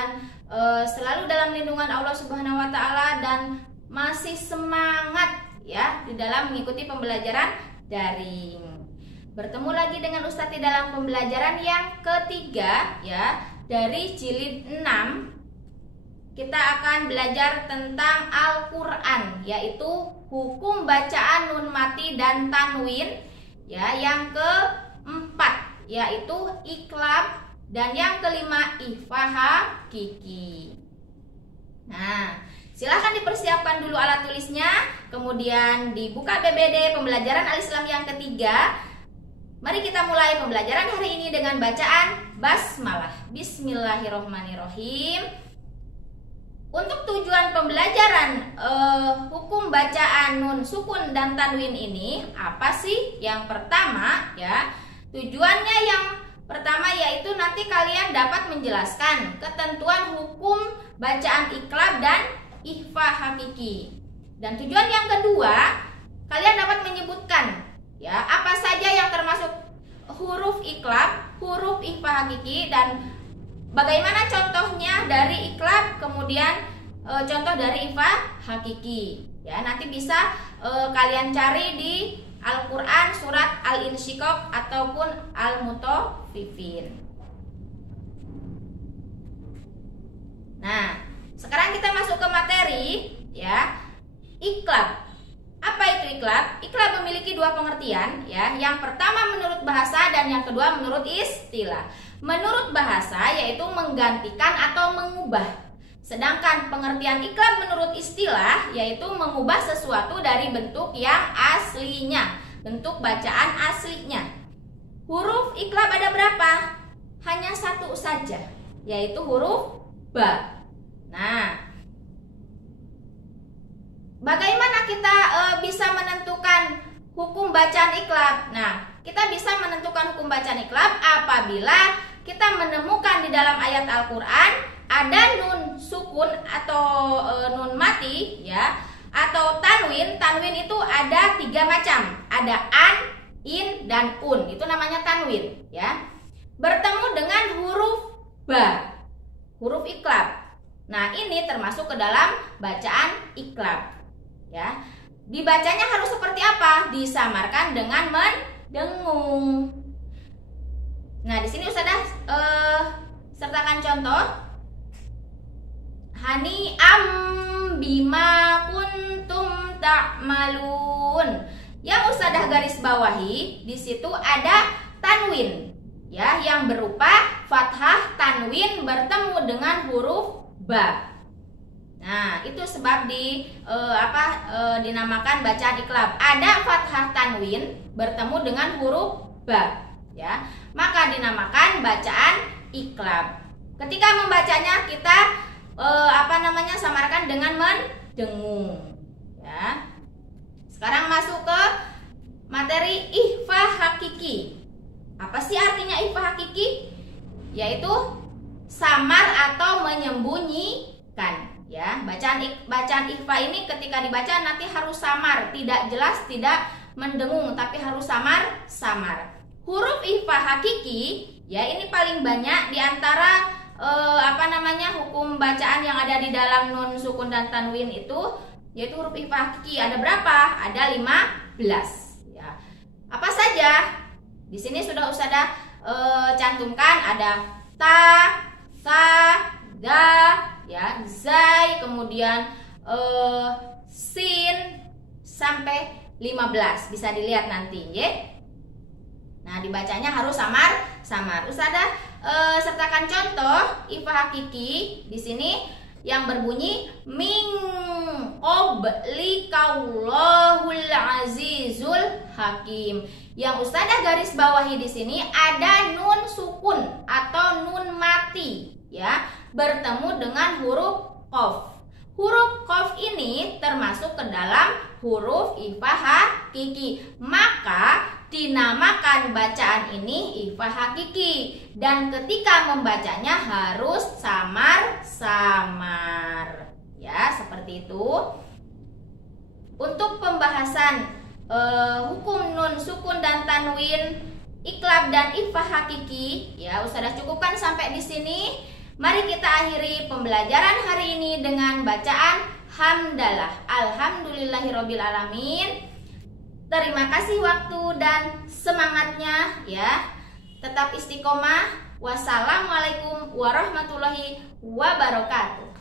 kemudian selalu dalam lindungan Allah Subhanahu wa taala dan masih semangat ya di dalam mengikuti pembelajaran daring. Bertemu lagi dengan Ustadz di dalam pembelajaran yang ketiga ya, dari jilid 6. Kita akan belajar tentang Al-Qur'an, yaitu hukum bacaan nun mati dan tanwin ya. Yang keempat yaitu iklab, dan yang kelima ikhfa hakiki. Nah, silahkan dipersiapkan dulu alat tulisnya, kemudian dibuka BBD pembelajaran Al-Islam yang ketiga. Mari kita mulai pembelajaran hari ini dengan bacaan basmalah. Bismillahirrohmanirrohim. Untuk tujuan pembelajaran hukum bacaan nun sukun dan tanwin ini apa sih? Yang pertama ya, tujuannya yang pertama yaitu nanti kalian dapat menjelaskan ketentuan hukum bacaan iklab dan ikhfa hakiki. Dan tujuan yang kedua, kalian dapat menyebutkan ya apa saja yang termasuk huruf iklab, huruf ikhfa hakiki, dan bagaimana contohnya dari iklab, kemudian contoh dari ikhfa hakiki. Ya, nanti bisa kalian cari di Al-Qur'an surat Al-Insyiqaq ataupun Al-Mutaffifin. Nah, sekarang kita masuk ke materi ya. Iklab. Apa itu iklab? Iklab memiliki dua pengertian ya. Yang pertama menurut bahasa dan yang kedua menurut istilah. Menurut bahasa yaitu menggantikan atau mengubah. Sedangkan pengertian iklab menurut istilah yaitu mengubah sesuatu dari bentuk yang aslinya, bentuk bacaan aslinya. Huruf iklab ada berapa? Hanya satu saja, yaitu huruf ba. Nah, bagaimana kita bisa menentukan hukum bacaan iklab? Nah, kita bisa menentukan hukum bacaan iklab apabila kita menemukan di dalam ayat Al-Qur'an ada nun sukun atau nun mati ya, atau tanwin. Tanwin itu ada 3 macam. Ada an, in, dan un. Itu namanya tanwin ya. Bertemu dengan huruf ba, huruf iklab. Nah, ini termasuk ke dalam bacaan iklab. Ya, dibacanya harus seperti apa? Disamarkan dengan mendengung. Nah, di sini Ustazah sertakan contoh. Hani am bima kuntum ta'malun. Yang Ustazah garis bawahi di situ ada tanwin ya, yang berupa fathah tanwin bertemu dengan huruf ba. Nah, itu sebab dinamakan bacaan iklab. Ada fathah tanwin bertemu dengan huruf ba, ya. Maka dinamakan bacaan iklab. Ketika membacanya kita samarkan dengan mendengung, ya. Sekarang masuk ke materi ikhfa hakiki. Apa sih artinya ikhfa hakiki? Yaitu samar atau menyembunyikan. Ya, bacaan ikhfa ini ketika dibaca nanti harus samar, tidak jelas, tidak mendengung, tapi harus samar. Huruf ikhfa hakiki ya, ini paling banyak di antara hukum bacaan yang ada di dalam nun sukun dan tanwin itu, yaitu huruf ikhfa hakiki. Ada berapa? Ada 15 ya. Apa saja? Di sini sudah Ustazah cantumkan, ada ta, sa, da, ya, zai, kemudian sin sampai 15. Bisa dilihat nanti, ya. Nah, dibacanya harus samar. Ustazah sertakan contoh ikhfa hakiki di sini yang berbunyi min qablikallahul azizul hakim. Yang Ustazah garis bawahi di sini ada nun sukun atau nun mati, ya, bertemu dengan huruf qaf. Huruf qaf ini termasuk ke dalam huruf ikhfa hakiki. Maka dinamakan bacaan ini ikhfa hakiki. Dan ketika membacanya harus samar-samar. Ya, seperti itu. Untuk pembahasan hukum nun sukun dan tanwin, iklab dan ikhfa hakiki, ya, Ustazah cukupkan sampai di sini. Mari kita akhiri pembelajaran hari ini dengan bacaan hamdalah. Alhamdulillahirabbil alamin. Terima kasih waktu dan semangatnya ya. Tetap istiqomah. Wassalamualaikum warahmatullahi wabarakatuh.